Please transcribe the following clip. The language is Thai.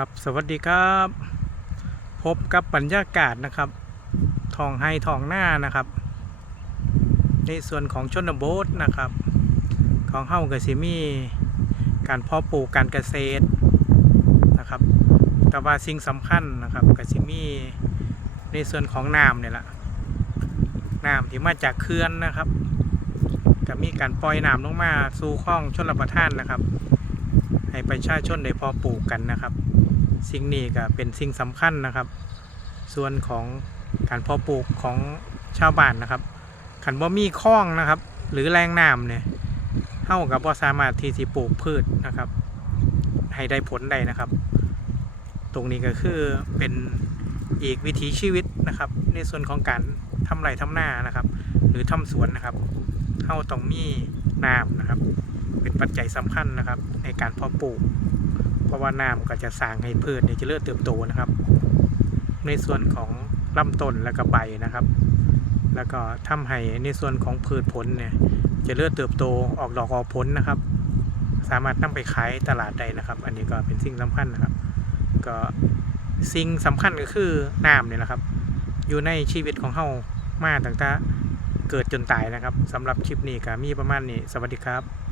ครับสวัสดีครับ พบกับบรรยากาศนะครับทองไฮทองหน้านะครับในส่วนของชนบทนะครับ ของเฮ้ากสิมีการเพาะปลูกการเกษตรนะครับ แต่ว่าสิ่งสำคัญนะครับกสิมีในส่วนของน้ำเนี่ยแหละน้ำที่มาจากเขื่อนนะครับก็มีการปล่อยน้ำลงมาสู่คลองชนรับประทานนะครับ ให้ประชาชนได้เพอปลูกกันนะครับ สิ่งนี้ก็เป็นสิ่งสำคัญนะครับ ส่วนของการเพาะปลูกของชาวบ้านนะครับขันบ่มีคลองนะครับ หรือแรงน้ำเนี่ยเฮากับบ่สามารถที่สิปลูกพืชนะครับ ให้ได้ผลได้นะครับ ตรงนี้ก็คือเป็นอีกวิถีชีวิตนะครับ ในส่วนของการทำไร่ทำนานะครับ หรือทำสวนนะครับเฮาต้องมีน้ำนะครับ เป็นปัจจัยสำคัญนะครับ ในการเพาะปลูก เพราะว่าน้ำก็จะสร้างให้พืชเนี่ยเจริญเติบโตนะครับ ในส่วนของลำต้นและก็ใบนะครับ แล้วก็ทำให้ในส่วนของพืชผลเนี่ยจะเจริญเติบโตออกดอกออกผลนะครับ สามารถนำไปขายตลาดได้นะครับ อันนี้ก็เป็นสิ่งสำคัญนะครับ ก็สิ่งสำคัญก็คือน้ำเนี่ยนะครับ อยู่ในชีวิตของเฮามาตั้งแต่เกิดจนตายนะครับสำหรับคลิปนี้ก็มีประมาณนี้ สวัสดีครับ